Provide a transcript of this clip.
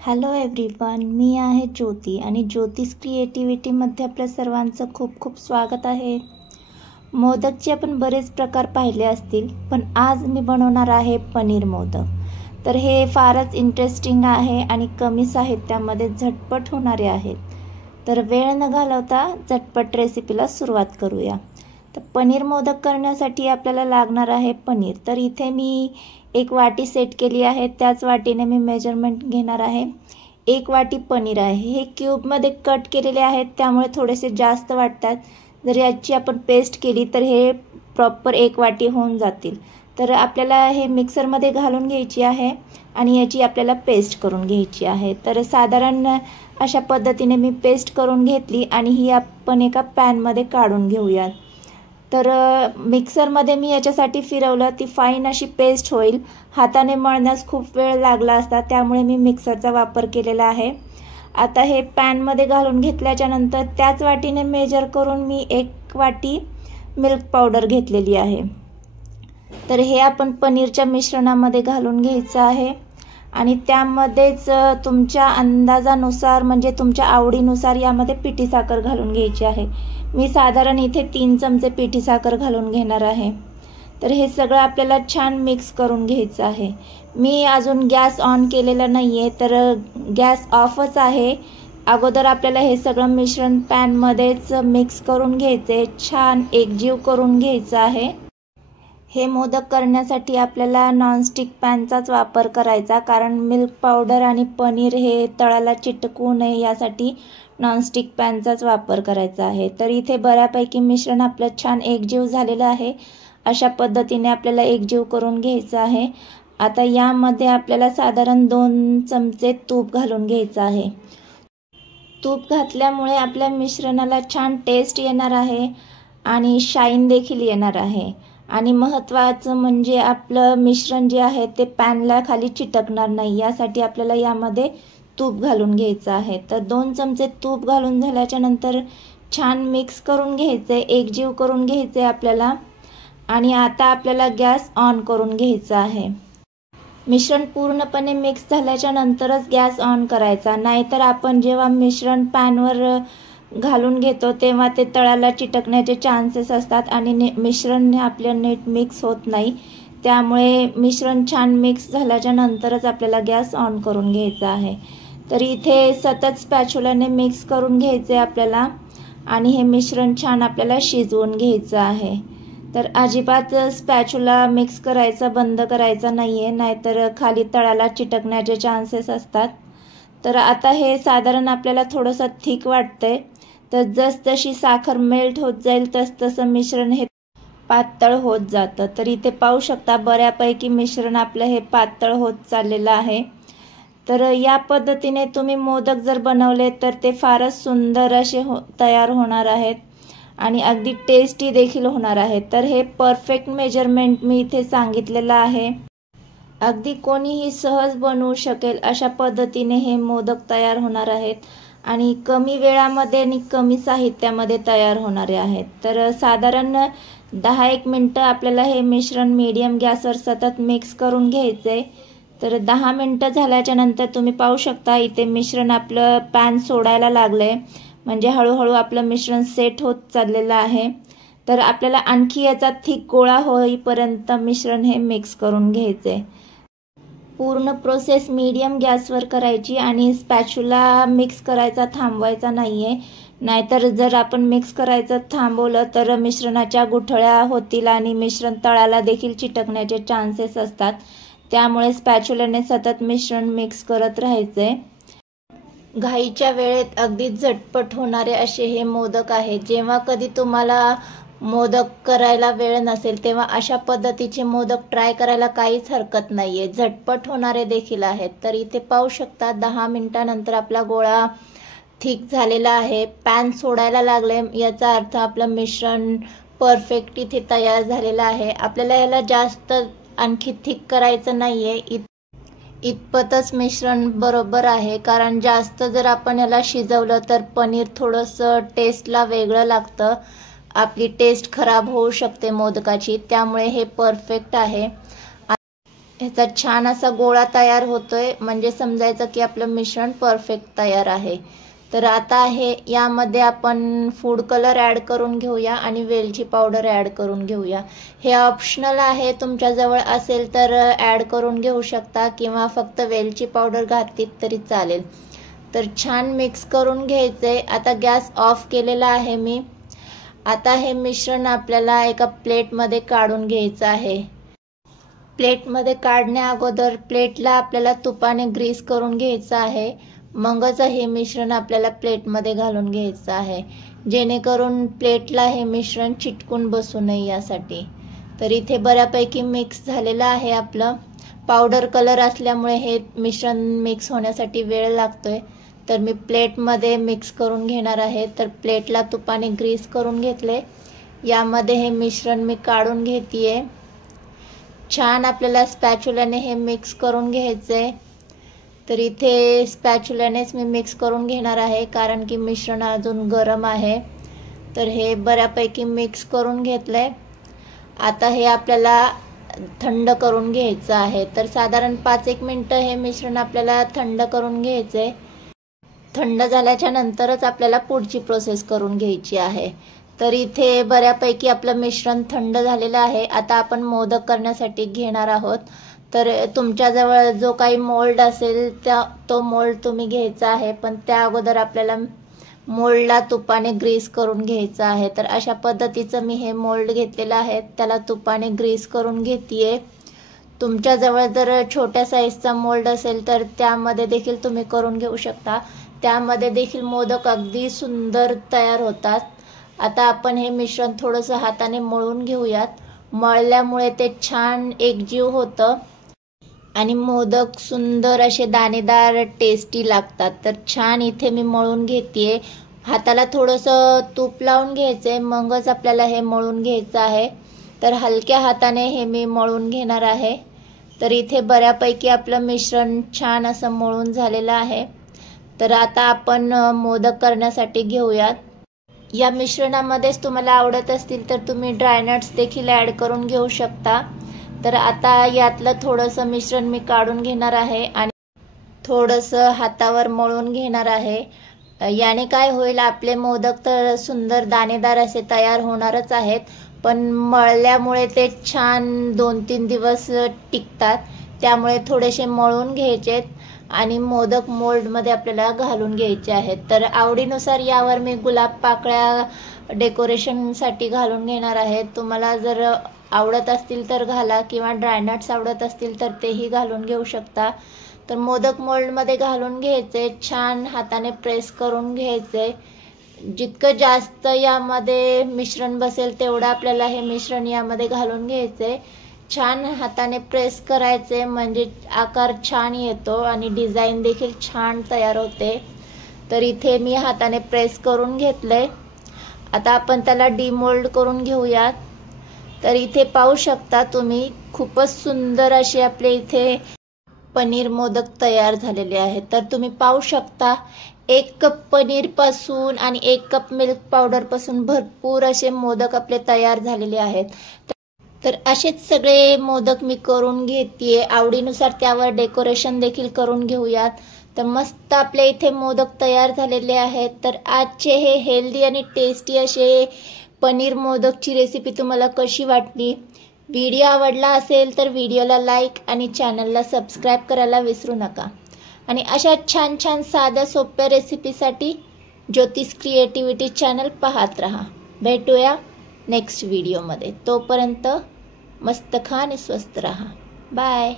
Hello everyone, मी आहे ज्योती आणि ज्योतिष क्रिएटिव्हिटीमध्ये आपल्या सर्वांचं खूप खूप स्वागत आहे। मोदकचे आपण बरेच प्रकार पाहिले असतील, पण आज मी बनवणार आहे पनीर मोदक। तर हे फारच इंटरेस्टिंग आहे आणि कमी साहित्यामध्ये झटपट होणारे आहेत। तर वेळ न घालवता झटपट रेसिपीला सुरुवात करूया। तर पनीर मोदक करण्यासाठी आपल्याला लागणार आहे पनीर। तर इथे मी एक वाटी सेट केली आहे, त्याच वाटीने मी मेजरमेंट घेणार आहे। एक वाटी पनीर आहे, हे क्यूबमध्ये कट केलेले आहेत त्यामुळे थोडेसे जास्त वाटतात। जर याची आपण पेस्ट केली तर हे प्रॉपर एक वाटी होऊन जातील। तर आपल्याला हे मिक्सरमध्ये घालून घ्यायची आहे आणि याची आपल्याला पेस्ट करून घ्यायची आहे। तर साधारण अशा पद्धतीने मी पेस्ट करून घेतली आणि ही आपण एका पॅनमध्ये काढून घेऊयात। तर मिक्सरमध्ये मी याच्यासाठी फिरवलं, ती फाईन अशी पेस्ट होईल। हाताने मळण्यास खूप वेळ लागला असता, त्यामुळे मी मिक्सरचा वापर केलेला आहे। आता हे पॅनमध्ये घालून घेतल्याच्या नंतर त्याच वाटीने मेजर करून मी एक वाटी मिल्क पावडर घेतलेली आहे। तर हे आपण पनीरच्या मिश्रणामध्ये घालून घ्यायचं आहे आणि त्यामध्येच तुमच्या अंदाजानुसार म्हणजे तुमच्या आवडीनुसार यामध्ये पिठी साखर घालून घ्यायची आहे। मी साधारण इथे 3 चमचे पिठी साखर घालून घेणार आहे। तर हे सगळं आपल्याला छान मिक्स करून घ्यायचं आहे। मी अजून गॅस ऑन केलेला नाहीये, तर गॅस ऑफच आहे। अगोदर आपल्याला हे सगळं मिश्रण पॅनमध्येच मिक्स करून घ्यायचे, छान एकजीव करून घ्यायचं आहे। हे मोदक करण्यासाठी आपल्याला नॉनस्टिक पॅनचाच वापर करायचा, कारण मिल्क पावडर आणि पनीर हे तळाला चिटकू नये यासाठी नॉनस्टिक पॅनचाच वापर करायचा आहे। तर इथे बऱ्यापैकी मिश्रण आपलं छान एकजीव झालेलं आहे। अशा पद्धतीने आपल्याला एकजीव करून घ्यायचं आहे। आता यामध्ये आपल्याला साधारण 2 चमचे तूप घालून घ्यायचं आहे। तूप घातल्यामुळे आपल्या मिश्रणाला छान टेस्ट येणार आहे आणि शाईन देखील येणार आहे। आणि महत्त्वाचं म्हणजे आपलं मिश्रण जे आहे ते पॅनला खाली चिटकणार नाही, यासाठी आपल्याला यामध्ये तूप घालून घ्यायचं आहे। तर 2 चमचे तूप घालून झाल्याच्या नंतर छान मिक्स करून घ्यायचे, एकजीव करून घ्यायचे आपल्याला। आणि आता आपल्याला गॅस ऑन करून घ्यायचा आहे। मिश्रण पूर्णपणे मिक्स झाल्याच्या नंतरच गॅस ऑन करायचा, नाहीतर आपण जेव्हा मिश्रण पॅनवर घालून घेतो तेव्हा ते तळाला चिटकण्याचे चान्सेस असतात आणि मिश्रण आपलं नीट मिक्स होत नाही। त्यामुळे मिश्रण छान मिक्स झाल्याच्या नंतरच आपल्याला गॅस ऑन करून घ्यायचा आहे। तर इथे सतत स्पॅच्युलाने मिक्स करून घ्यायचे आपल्याला आणि हे मिश्रण छान आपल्याला शिजवून घ्यायचं आहे। तर अजिबात स्पॅच्युला मिक्स करायचा बंद करायचा नाहीये, नाहीतर खाली तळाला चिटकण्याचे चान्सेस असतात। तर आता हे साधारण आपल्याला थोडंसं थिक वाटतंय, तर जसजशी साखर मेल्ट होत जाईल तसतसं मिश्रण हे पातळ होत जातं। तर इथे पाहू शकता बऱ्यापैकी मिश्रण आपलं हे पातळ होत चाललेलं आहे। तर या पद्धतीने तुम्ही मोदक जर बनवले तर ते फारच सुंदर असे तयार होणार आहेत आणि अगदी टेस्टी देखील होणार आहेत। तर हे परफेक्ट मेजरमेंट मी इथे सांगितलेलं आहे। अगदी कोणीही सहज बनवू शकेल अशा पद्धतीने हे मोदक तयार होणार आहेत आणि कमी वेळामध्ये आणि कमी साहित्यामध्ये तयार होणारे आहेत। तर साधारण 10-1 मिनिटं आपल्याला हे मिश्रण मीडियम गॅसवर सतत मिक्स करून घ्यायचे। तर 10 मिनिटं झाल्याच्या नंतर तुम्ही पाहू शकता इथे मिश्रण आपलं पॅन सोडायला लागलंय, म्हणजे हळूहळू आपलं मिश्रण सेट होत चाललेलं आहे। तर आपल्याला आणखी याचा थिक गोळा होईपर्यंत मिश्रण हे मिक्स करून घ्यायचे। पूर्ण प्रोसेस मीडियम गॅसवर करायची आणि स्पॅच्युला मिक्स करायचा थांबवायचा नाहीये, नाहीतर जर आपण मिक्स करायचं थांबवलं तर मिश्रणाच्या गुठळ्या होतील आणि मिश्रण तळाला देखील चिटकण्याचे चान्सेस असतात। त्यामुळे स्पॅच्युलाने सतत मिश्रण मिक्स करत राहायचे। घाईच्या वेळेत अगदी झटपट होणारे असे हे मोदक आहे। जेव्हा कधी तुम्हाला मोदक करायला वेळ नसेल तेव्हा अशा पद्धतीचे मोदक ट्राय करायला काहीच हरकत नाहीये, झटपट होणारे देखील आहेत। तर इथे पाहू शकता 10 मिनिटांनंतर आपला गोळा थिक झालेला आहे, पॅन सोडायला लागले, याचा अर्थ आपलं मिश्रण परफेक्ट इथे तयार झालेलं आहे। आपल्याला याला जास्त आणखी थिक करायचं नाहीये, इतपतच मिश्रण बरोबर आहे। कारण जास्त जर आपण याला शिजवलं तर पनीर थोडंसं टेस्टला वेगळं लागतं, आपली टेस्ट खराब होऊ शकते मोदकाची, त्यामुळे हे परफेक्ट आहे। ह्याचा छान असा गोळा तयार होतोय, म्हणजे समजायचं की आपलं मिश्रण परफेक्ट तयार आहे. तर आता यामध्ये आपण फूड कलर ॲड करून घेऊया आणि वेलची पावडर ॲड करून घेऊया. हे ऑप्शनल आहे, तुमच्याजवळ असेल तर ॲड करून घेऊ शकता किंवा फक्त वेलची पावडर घातली तरी चालेल. तर छान मिक्स करून घ्यायचंय. आता गॅस ऑफ केलेला आहे मी. आता हे मिश्रण आपल्याला एका प्लेटमध्ये काढून घ्यायचं आहे. प्लेटमध्ये काढण्या अगोदर प्लेटला आपल्याला तुपाने ग्रीस करून घ्यायचं आहे. मगच हे मिश्रण आपल्याला प्लेटमध्ये घालून घ्यायचं आहे, जेणेकरून प्लेटला हे मिश्रण चिटकून बसू नये यासाठी. तर इथे बऱ्यापैकी मिक्स झालेलं आहे आपलं. पावडर कलर असल्यामुळे हे मिश्रण मिक्स होण्यासाठी वेळ लागतोय. तर मी प्लेटमध्ये मिक्स करून घेणार आहे. तर प्लेटला तुपाने ग्रीस करून घेतले. यामध्ये हे मिश्रण मी काढून घेतेय. छान आपल्याला स्पॅच्युलाने हे मिक्स करून घ्यायचंय. तर इथे स्पॅच्युलानेच मी मिक्स करून घेणार आहे, कारण की मिश्रण अजून गरम आहे. तर हे बऱ्यापैकी मिक्स करून घेतलंय. आता हे आपल्याला थंड करून घ्यायचं आहे. तर साधारण 5-1 मिनिटं हे मिश्रण आपल्याला थंड करून घ्यायचंय. थंड झाल्याच्या नंतरच आपल्याला पुढची प्रोसेस करून घ्यायची आहे. तर इथे बऱ्यापैकी आपलं मिश्रण थंड झालेलं आहे. आता आपण मोदक करण्यासाठी घेणार आहोत. तर तुमच्याजवळ जो काही मोल्ड असेल तो मोल्ड तुम्ही घ्यायचा आहे, पण त्या अगोदर आपल्याला मोल्डला तुपाने ग्रीस करून घ्यायचं आहे. तर अशा पद्धतीचं मी हे मोल्ड घेतलेलं आहे, त्याला तुपाने ग्रीस करून घेतेय. तुमच्याजवळ जर छोट्या साईजचा मोल्ड असेल तर त्यामध्ये देखील तुम्ही करून घेऊ शकता. त्यामध्ये देखील मोदक अगदी सुंदर तयार होतात. आता आपण हे मिश्रण थोडंसं हाताने मळून घेऊयात. मळल्यामुळे ते छान एकजीव होतं आणि मोदक सुंदर असे दाणेदार टेस्टी लागतात. तर छान इथे मी मळून घेतेय. हाताला थोडंसं तूप लावून घ्यायचंय, मगच आपल्याला हे मळून घ्यायचं आहे. तर हलक्या हाताने हे मी मळून घेणार आहे. तर इथे बऱ्यापैकी आपलं मिश्रण छान असं मळून झालेलं आहे. तर आता आपण मोदक करण्यासाठी घेऊयात. या मिश्रणामध्येच तुम्हाला आवडत असतील तर तुम्ही ड्रायनट्स देखील ॲड करून घेऊ शकता. तर आता यातलं थोडंसं मिश्रण मी काढून घेणार आहे आणि थोडंसं हातावर मळून घेणार आहे. याने काय होईल, आपले मोदक तर सुंदर दाणेदार असे तयार होणारच आहेत, पण मळल्यामुळे ते छान 2-3 दिवस टिकतात. त्यामुळे थोडेसे मळून घ्यायचेत आणि मोदक मोल्डमध्ये आपल्याला घालून घ्यायचे आहेत. तर आवडीनुसार यावर मी गुलाब पाकळ्या डेकोरेशनसाठी घालून घेणार आहे. तुम्हाला जर आवडत असतील तर घाला किंवा ड्रायनट्स आवडत असतील तर तेही घालून घेऊ शकता. तर मोदक मोल्डमध्ये घालून घ्यायचे, छान हाताने प्रेस करून घ्यायचे. जितकं जास्त यामध्ये मिश्रण बसेल तेवढं आपल्याला हे मिश्रण यामध्ये घालून घ्यायचे. छान हाताने प्रेस करायचे, म्हणजे आकार छान येतो आणि डिझाईन देखील छान तयार होते. तर इथे मी हाताने प्रेस करून घेतलंय. आता आपण त्याला डिमोल्ड करून घेऊयात. तर इथे पाहू शकता तुम्ही, खूपच सुंदर असे आपले इथे पनीर मोदक तयार झालेले आहेत. तर तुम्ही पाहू शकता 1 कप पनीरपासून आणि 1 कप मिल्क पावडरपासून भरपूर असे मोदक आपले तयार झालेले आहेत. तर असेच सगळे मोदक मी करून घेतेय. आवडीनुसार त्यावर डेकोरेशन देखील करून घेऊयात. तर मस्त आपले इथे मोदक तयार झालेले आहेत. तर आजचे हे हेल्दी आणि टेस्टी असे पनीर मोदकची रेसिपी तुम्हाला कशी वाटली? व्हिडिओ आवडला असेल तर व्हिडिओला लाईक आणि चॅनलला सबस्क्राईब करायला विसरू नका. आणि अशा छान छान साध्या सोप्या रेसिपीसाठी ज्योतिष क्रिएटिव्हिटी चॅनल पाहत राहा. भेटूया नेक्स्ट व्हिडिओमध्ये. तोपर्यंत मस्त खा आणि स्वस्त राहा. बाय.